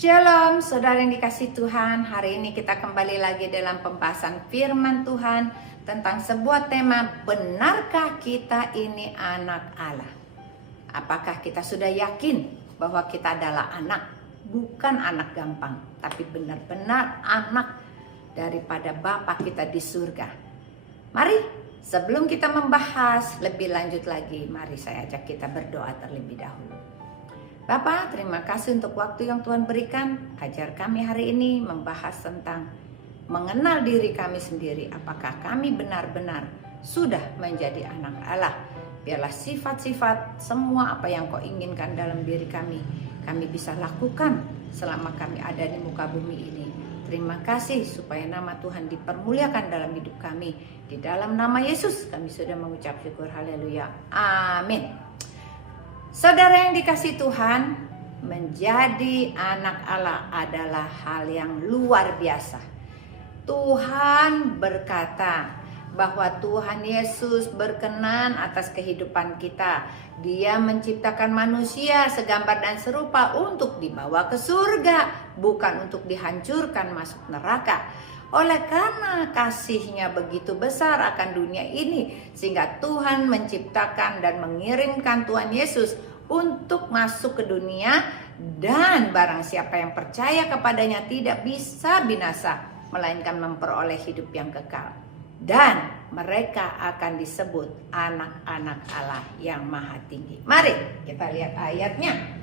Shalom, saudara yang dikasih Tuhan. Hari ini kita kembali lagi dalam pembahasan firman Tuhan tentang sebuah tema, benarkah kita ini anak Allah? Apakah kita sudah yakin bahwa kita adalah anak? Bukan anak gampang, tapi benar-benar anak daripada Bapa kita di surga. Mari, sebelum kita membahas lebih lanjut lagi, mari saya ajak kita berdoa terlebih dahulu. Bapak, terima kasih untuk waktu yang Tuhan berikan. Ajar kami hari ini membahas tentang mengenal diri kami sendiri. Apakah kami benar-benar sudah menjadi anak Allah? Biarlah sifat-sifat semua apa yang Kau inginkan dalam diri kami bisa lakukan selama kami ada di muka bumi ini. Terima kasih supaya nama Tuhan dipermuliakan dalam hidup kami. Di dalam nama Yesus kami sudah mengucap syukur. Haleluya. Amin. Saudara yang dikasih Tuhan, menjadi anak Allah adalah hal yang luar biasa. Tuhan berkata bahwa Tuhan Yesus berkenan atas kehidupan kita. Dia menciptakan manusia segambar dan serupa untuk dibawa ke surga, bukan untuk dihancurkan masuk neraka. Oleh karena kasih-Nya begitu besar akan dunia ini, sehingga Tuhan menciptakan dan mengirimkan Tuhan Yesus untuk masuk ke dunia, dan barang siapa yang percaya kepadanya tidak bisa binasa, melainkan memperoleh hidup yang kekal. Dan mereka akan disebut anak-anak Allah yang maha tinggi. Mari kita lihat ayatnya.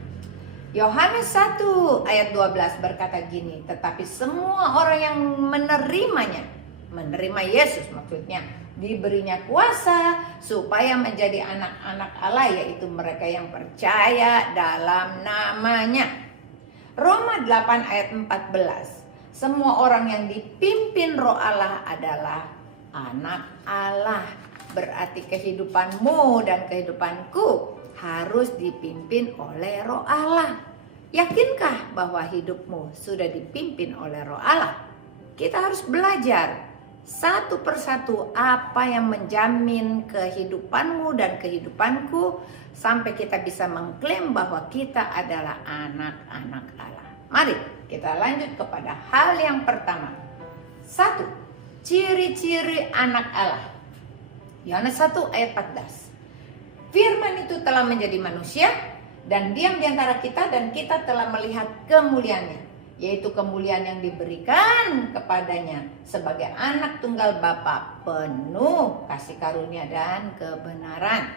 Yohanes 1 ayat 12 berkata gini, tetapi semua orang yang menerimanya, menerima Yesus maksudnya, diberinya kuasa supaya menjadi anak-anak Allah, yaitu mereka yang percaya dalam namanya. Roma 8 ayat 14, semua orang yang dipimpin Roh Allah adalah anak Allah. Berarti kehidupanmu dan kehidupanku harus dipimpin oleh Roh Allah. Yakinkah bahwa hidupmu sudah dipimpin oleh Roh Allah? Kita harus belajar satu persatu apa yang menjamin kehidupanmu dan kehidupanku, sampai kita bisa mengklaim bahwa kita adalah anak-anak Allah. Mari kita lanjut kepada hal yang pertama. 1. Ciri-ciri anak Allah. Yohanes 1 ayat 14. Firman itu telah menjadi manusia dan diam di antara kita, dan kita telah melihat kemuliaannya, yaitu kemuliaan yang diberikan kepadanya sebagai anak tunggal Bapa, penuh kasih karunia dan kebenaran.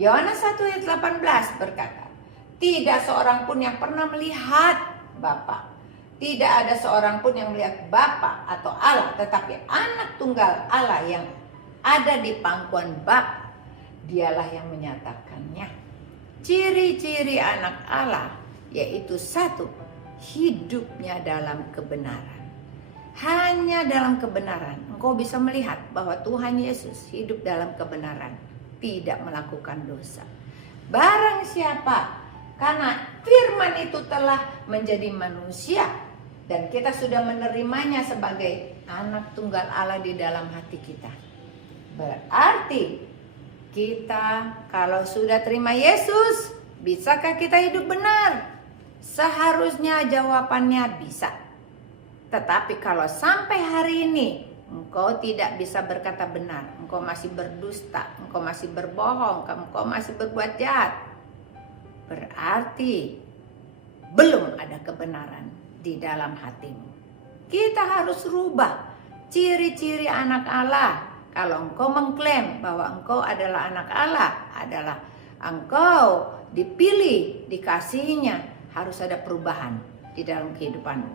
Yohanes 1 ayat 18 berkata, tidak seorang pun yang pernah melihat Bapa, tidak ada seorang pun yang melihat Bapa atau Allah, tetapi anak tunggal Allah yang ada di pangkuan Bapa, dialah yang menyatakannya. Ciri-ciri anak Allah yaitu 1, hidupnya dalam kebenaran. Hanya dalam kebenaran engkau bisa melihat bahwa Tuhan Yesus hidup dalam kebenaran, tidak melakukan dosa. Barang siapa, karena firman itu telah menjadi manusia dan kita sudah menerimanya sebagai anak tunggal Allah di dalam hati kita, berarti kita kalau sudah terima Yesus, bisakah kita hidup benar? Seharusnya jawabannya bisa. Tetapi kalau sampai hari ini engkau tidak bisa berkata benar, engkau masih berdusta, engkau masih berbohong, engkau masih berbuat jahat, berarti belum ada kebenaran di dalam hatimu. Kita harus rubah ciri-ciri anak Allah. Kalau engkau mengklaim bahwa engkau adalah anak Allah, adalah engkau dipilih, dikasihinya, harus ada perubahan di dalam kehidupanmu.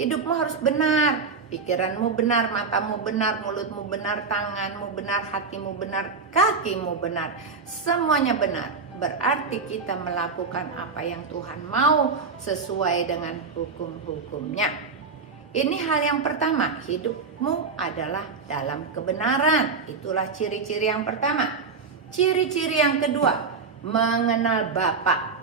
Hidupmu harus benar, pikiranmu benar, matamu benar, mulutmu benar, tanganmu benar, hatimu benar, kakimu benar, semuanya benar. Berarti kita melakukan apa yang Tuhan mau sesuai dengan hukum-hukumnya. Ini hal yang pertama, hidupmu adalah dalam kebenaran. Itulah ciri-ciri yang pertama. Ciri-ciri yang kedua, mengenal Bapa.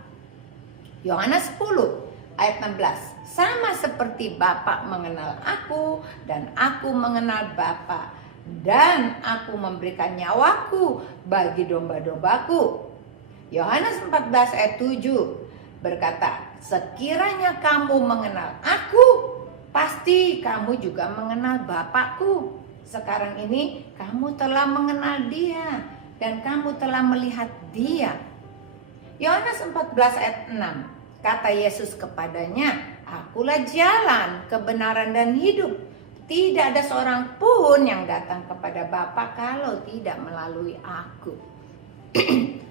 Yohanes 10 ayat 16. Sama seperti Bapa mengenal aku dan aku mengenal Bapa, dan aku memberikan nyawaku bagi domba-dombaku. Yohanes 14 ayat 7 berkata, sekiranya kamu mengenal aku, pasti kamu juga mengenal Bapakku. Sekarang ini kamu telah mengenal Dia dan kamu telah melihat Dia. Yohanes 14 ayat 6. Kata Yesus kepadanya, "Akulah jalan, kebenaran dan hidup. Tidak ada seorang pun yang datang kepada Bapa kalau tidak melalui aku."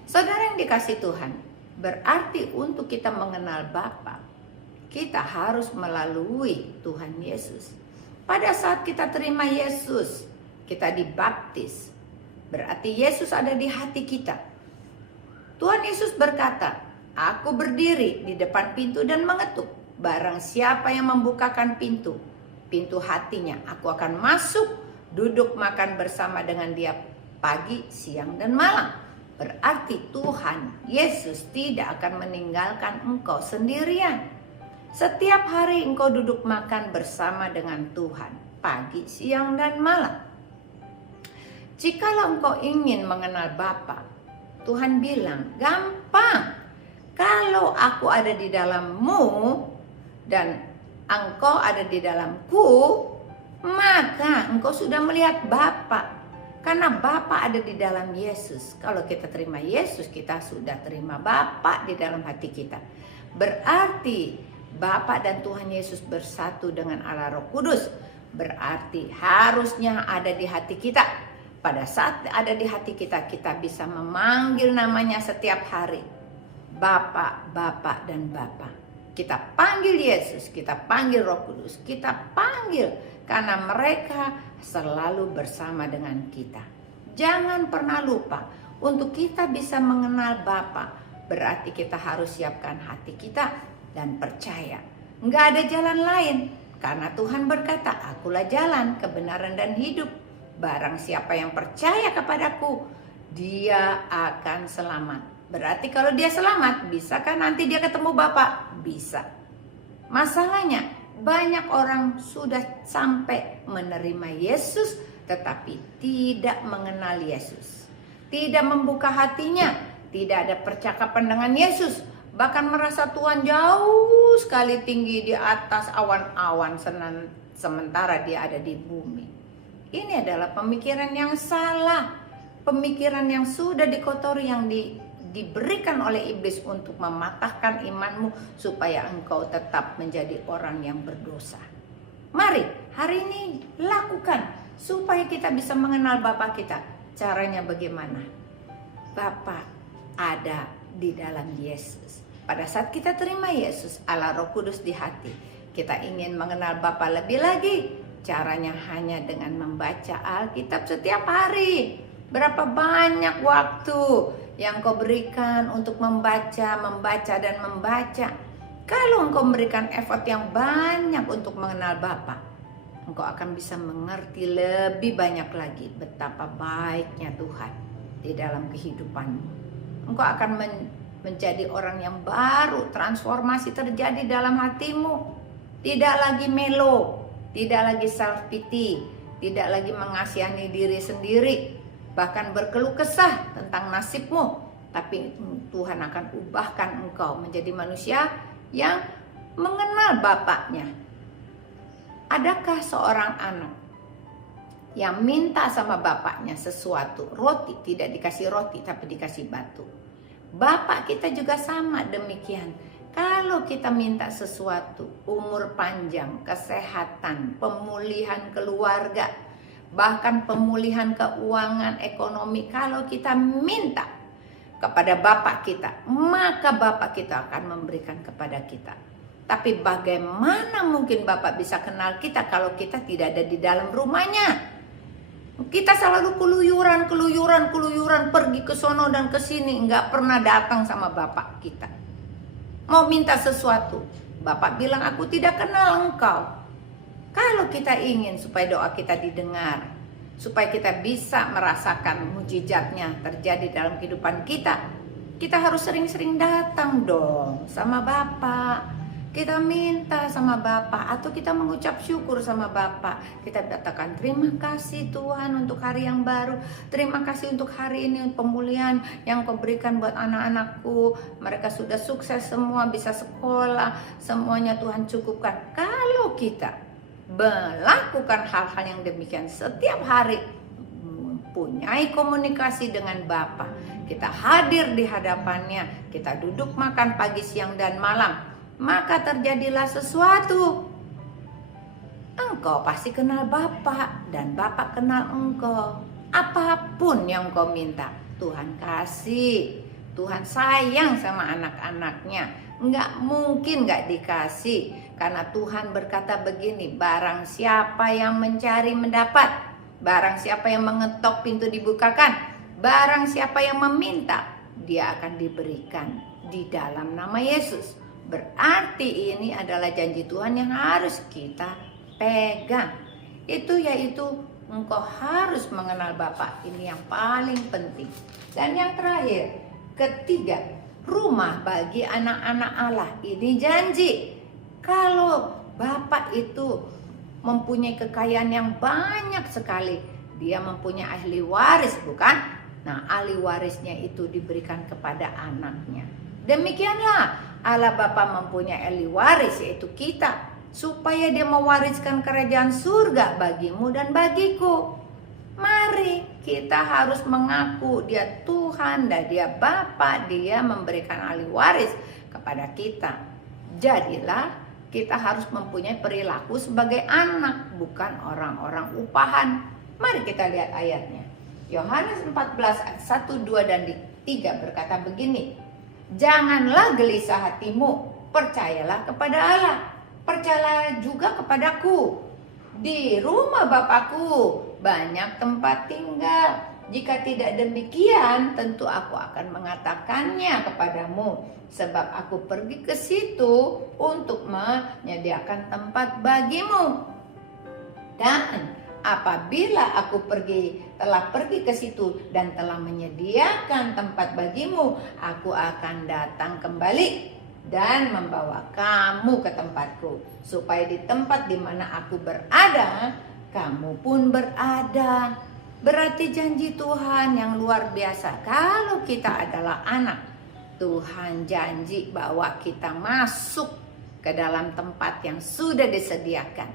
Saudara yang dikasih Tuhan, berarti untuk kita mengenal Bapa, kita harus melalui Tuhan Yesus. Pada saat kita terima Yesus, kita dibaptis. Berarti Yesus ada di hati kita. Tuhan Yesus berkata, "Aku berdiri di depan pintu dan mengetuk. Barang siapa yang membukakan pintu hatinya, aku akan masuk, duduk makan bersama dengan dia pagi, siang, dan malam." Berarti Tuhan Yesus tidak akan meninggalkan engkau sendirian. Setiap hari engkau duduk makan bersama dengan Tuhan, pagi, siang, dan malam. Jikalau engkau ingin mengenal Bapa, Tuhan bilang, gampang. Kalau aku ada di dalammu dan engkau ada di dalamku, maka engkau sudah melihat Bapa. Karena Bapa ada di dalam Yesus. Kalau kita terima Yesus, kita sudah terima Bapa di dalam hati kita. Berarti Bapa dan Tuhan Yesus bersatu dengan Allah Roh Kudus. Berarti harusnya ada di hati kita. Pada saat ada di hati kita, kita bisa memanggil namanya setiap hari. Bapa, Bapa, dan Bapa. Kita panggil Yesus, kita panggil Roh Kudus, kita panggil karena mereka selalu bersama dengan kita. Jangan pernah lupa, untuk kita bisa mengenal Bapa, berarti kita harus siapkan hati kita dan percaya. Nggak ada jalan lain, karena Tuhan berkata, "Akulah jalan, kebenaran, dan hidup. Barang siapa yang percaya kepadaku, dia akan selamat." Berarti kalau dia selamat, bisakah nanti dia ketemu Bapa? Bisa. Masalahnya, banyak orang sudah sampai menerima Yesus, tetapi tidak mengenal Yesus. Tidak membuka hatinya, tidak ada percakapan dengan Yesus. Bahkan merasa Tuhan jauh sekali tinggi di atas awan-awan, sementara dia ada di bumi. Ini adalah pemikiran yang salah. Pemikiran yang sudah dikotori, yang diberikan oleh iblis untuk mematahkan imanmu supaya engkau tetap menjadi orang yang berdosa. Mari hari ini lakukan supaya kita bisa mengenal Bapa kita. Caranya bagaimana? Bapa ada di dalam Yesus. Pada saat kita terima Yesus, Allah Roh Kudus di hati, kita ingin mengenal Bapa lebih lagi. Caranya hanya dengan membaca Alkitab setiap hari. Berapa banyak waktu yang kau berikan untuk membaca, dan membaca. Kalau engkau memberikan effort yang banyak untuk mengenal Bapa, engkau akan bisa mengerti lebih banyak lagi betapa baiknya Tuhan di dalam kehidupanmu. Engkau akan menjadi orang yang baru, transformasi terjadi dalam hatimu. Tidak lagi melo, tidak lagi self pity, tidak lagi mengasihani diri sendiri, bahkan berkeluh kesah tentang nasibmu. Tapi Tuhan akan ubahkan engkau menjadi manusia yang mengenal Bapaknya. Adakah seorang anak yang minta sama bapaknya sesuatu, roti, tidak dikasih roti tapi dikasih batu? Bapak kita juga sama demikian. Kalau kita minta sesuatu, umur panjang, kesehatan, pemulihan keluarga, bahkan pemulihan keuangan ekonomi, kalau kita minta kepada Bapak kita, maka Bapak kita akan memberikan kepada kita. Tapi bagaimana mungkin Bapak bisa kenal kita kalau kita tidak ada di dalam rumahnya? Kita selalu keluyuran, pergi ke sono dan ke sini, nggak pernah datang sama Bapak kita. Mau minta sesuatu, Bapak bilang, "Aku tidak kenal engkau." Kalau kita ingin supaya doa kita didengar, supaya kita bisa merasakan mujizatnya terjadi dalam kehidupan kita, kita harus sering-sering datang dong sama Bapak. Kita minta sama Bapa atau kita mengucap syukur sama Bapa. Kita katakan terima kasih Tuhan untuk hari yang baru. Terima kasih untuk hari ini pemulihan yang Kau berikan buat anak-anakku. Mereka sudah sukses semua, bisa sekolah. Semuanya Tuhan cukupkan. Kalau kita melakukan hal-hal yang demikian setiap hari, mempunyai komunikasi dengan Bapa, kita hadir di hadapannya, kita duduk makan pagi, siang, dan malam, maka terjadilah sesuatu. Engkau pasti kenal Bapa dan Bapa kenal engkau. Apapun yang kau minta, Tuhan kasih. Tuhan sayang sama anak-anaknya. Nggak mungkin nggak dikasih. Karena Tuhan berkata begini, barang siapa yang mencari mendapat, barang siapa yang mengetok pintu dibukakan, barang siapa yang meminta, dia akan diberikan di dalam nama Yesus. Berarti ini adalah janji Tuhan yang harus kita pegang. Itu yaitu engkau harus mengenal Bapa. Ini yang paling penting. Dan yang terakhir, ketiga, rumah bagi anak-anak Allah. Ini janji. Kalau Bapa itu mempunyai kekayaan yang banyak sekali, dia mempunyai ahli waris, bukan? Nah, ahli warisnya itu diberikan kepada anaknya. Demikianlah Allah Bapa mempunyai ahli waris, yaitu kita, supaya dia mewariskan kerajaan surga bagimu dan bagiku. Mari kita harus mengaku dia Tuhan dan dia Bapa, dia memberikan ahli waris kepada kita. Jadilah kita harus mempunyai perilaku sebagai anak, bukan orang-orang upahan. Mari kita lihat ayatnya. Yohanes 14 ayat 1, 2, dan 3 berkata begini. Janganlah gelisah hatimu, percayalah kepada Allah, percayalah juga kepadaku. Di rumah Bapakku banyak tempat tinggal. Jika tidak demikian, tentu aku akan mengatakannya kepadamu, sebab aku pergi ke situ untuk menyediakan tempat bagimu. Dan apabila aku telah pergi ke situ dan telah menyediakan tempat bagimu, aku akan datang kembali dan membawa kamu ke tempatku, supaya di tempat di mana aku berada, kamu pun berada. Berarti janji Tuhan yang luar biasa. Kalau kita adalah anak, Tuhan janji bahwa kita masuk ke dalam tempat yang sudah disediakan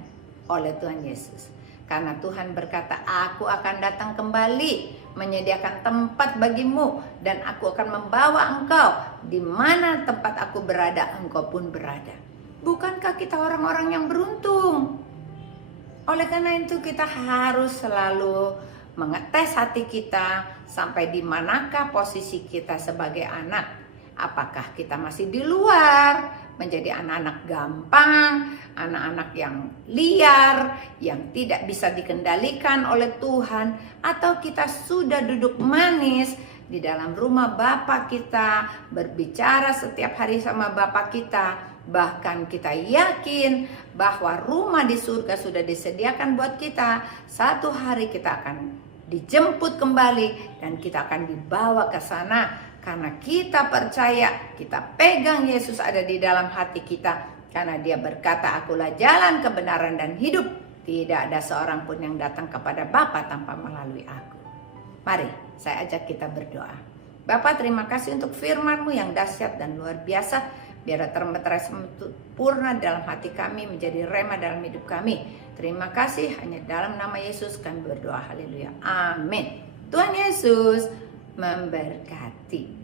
oleh Tuhan Yesus. Karena Tuhan berkata, aku akan datang kembali menyediakan tempat bagimu, dan aku akan membawa engkau di mana tempat aku berada, engkau pun berada. Bukankah kita orang-orang yang beruntung? Oleh karena itu kita harus selalu mengetes hati kita sampai di manakah posisi kita sebagai anak. Apakah kita masih di luar, menjadi anak-anak gampang, anak-anak yang liar, yang tidak bisa dikendalikan oleh Tuhan, atau kita sudah duduk manis di dalam rumah Bapa kita, berbicara setiap hari sama Bapa kita, bahkan kita yakin bahwa rumah di surga sudah disediakan buat kita. Satu hari kita akan dijemput kembali dan kita akan dibawa ke sana. Karena kita percaya, kita pegang Yesus ada di dalam hati kita. Karena dia berkata, akulah jalan, kebenaran, dan hidup. Tidak ada seorang pun yang datang kepada Bapa tanpa melalui aku. Mari, saya ajak kita berdoa. Bapa, terima kasih untuk firman-Mu yang dahsyat dan luar biasa. Biar termeterai sempurna dalam hati kami, menjadi rema dalam hidup kami. Terima kasih, hanya dalam nama Yesus kami berdoa. Haleluya. Amin. Tuhan Yesus memberkati.